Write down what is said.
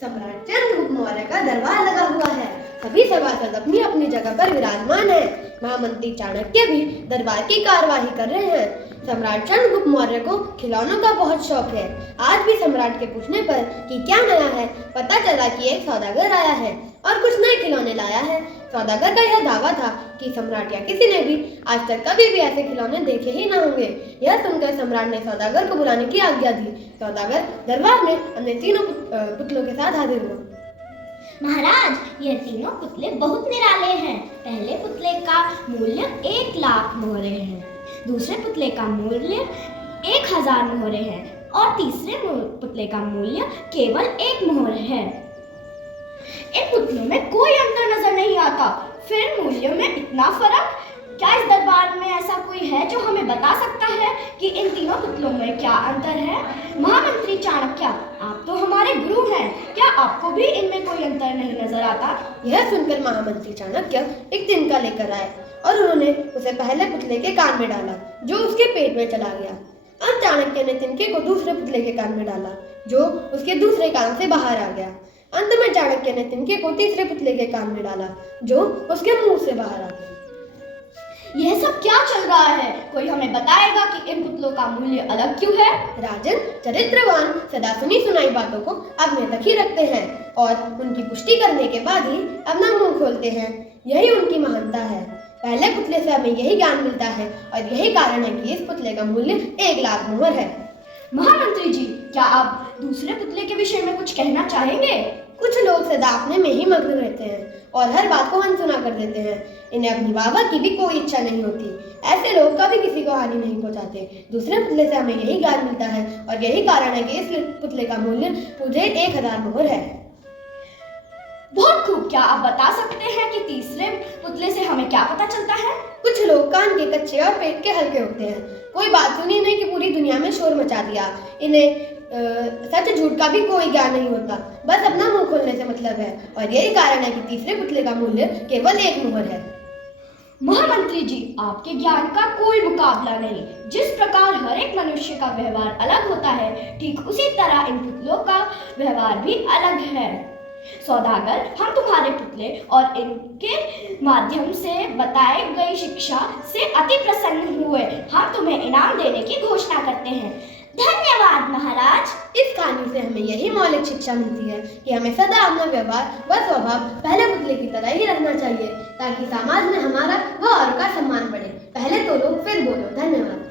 सम्राट चंद्रगुप्त मौर्य का दरबार लगा हुआ है। सभी सभासद अपनी अपनी जगह पर विराजमान है। महामंत्री चाणक्य भी दरबार की कार्यवाही कर रहे हैं। सम्राट चंद्रगुप्त मौर्य को खिलौनों का बहुत शौक है। आज भी सम्राट के पूछने पर कि क्या नया है, पता चला कि एक सौदागर आया है और कुछ नए खिलौने लाया है। सौदागर का यह दावा था कि सम्राट या किसी ने भी आज तक कभी भी ऐसे खिलौने देखे ही न होंगे। यह सुनकर सम्राट ने सौदागर को बुलाने की आज्ञा दी। सौदागर दरबार में अपने तीनों पुतलों के साथ हाजिर हुआ। महाराज, यह तीनों पुतले बहुत निराले हैं। पहले पुतले का मूल्य 1 लाख मोहरे हैं, दूसरे पुतले का मूल्य 1000 मोहरे हैं और तीसरे पुतले का मूल्य केवल 1 मोहर है। इन पुतलों में कोई अंतर नजर नहीं आता, फिर मूल्य में इतना फर्क। क्या इस दरबार में ऐसा कोई है जो हमें बता सकता है कि इन तीनों पुतलों में क्या अंतर है? महामंत्री चाणक्य, आप तो हमारे गुरु हैं, क्या आपको भी इनमें कोई अंतर नहीं नजर आता? यह सुनकर महामंत्री चाणक्य एक तिनका लेकर आए और उन्होंने उसे पहले पुतले के कान में डाला, जो उसके पेट में चला गया। अब चाणक्य ने तिनके को दूसरे पुतले के कान में डाला, जो उसके दूसरे कान से बाहर आ गया। अंत में चाणक्य ने तिनके को तीसरे पुतले के कान में डाला, जो उसके मुंह से बाहर आ गया। यह सब क्या चल रहा है? कोई हमें बताएगा कि इन पुतलों का मूल्य अलग क्यों है? राजन, चरित्रवान सदा सुनी सुनाई बातों को अपने तक ही रखते हैं और उनकी पुष्टि करने के बाद ही अपना मुंह खोलते हैं। यही उनकी महानता है। पहले पुतले से हमें यही ज्ञान मिलता है और यही कारण है कि इस पुतले का मूल्य 1 लाख मोहर है। महामंत्री जी, क्या आप दूसरे पुतले के विषय में कुछ कहना चाहेंगे? कुछ लोग सदा अपने में ही मग्न रहते हैं और हर बात को अनसुना कर देते हैं। इन्हें अपनी वाहवा की भी कोई इच्छा नहीं होती। ऐसे लोग कभी किसी को हानि नहीं पहुंचाते। दूसरे पुतले से हमें यही ज्ञान मिलता है और यही कारण है कि इस पुतले का मूल्य मुझे 1000 मोहर है। बहुत खूब। क्या आप बता सकते हैं कि तीसरे पुतले से हमें क्या पता चलता है? कुछ लोग कान के कच्चे और पेट के हल्के होते हैं। कोई बात सुनी नहीं कि पूरी दुनिया में शोर मचा दिया। इन्हें सच झूठ का भी कोई ज्ञान नहीं होता, बस अपना मुंह खोलने से मतलब है और यही कारण है कि तीसरे पुतले का मूल्य केवल 1 मोहर है। महामंत्री जी, आपके ज्ञान का कोई मुकाबला नहीं। जिस प्रकार हर एक मनुष्य का व्यवहार अलग होता है, ठीक उसी तरह इन पुतलों का व्यवहार भी अलग है। सौदागर, हम तुम्हारे पुतले और इनके माध्यम से बताई गई शिक्षा से अति प्रसन्न हुए। हम तुम्हें इनाम देने की घोषणा करते हैं। धन्यवाद महाराज। इस कहानी से हमें यही मौलिक शिक्षा मिलती है कि हमें सदा अपना व्यवहार व स्वभाव पहले पुतले की तरह ही रखना चाहिए, ताकि समाज में हमारा व और का सम्मान बढ़े। पहले तोलो फिर बोलो। धन्यवाद।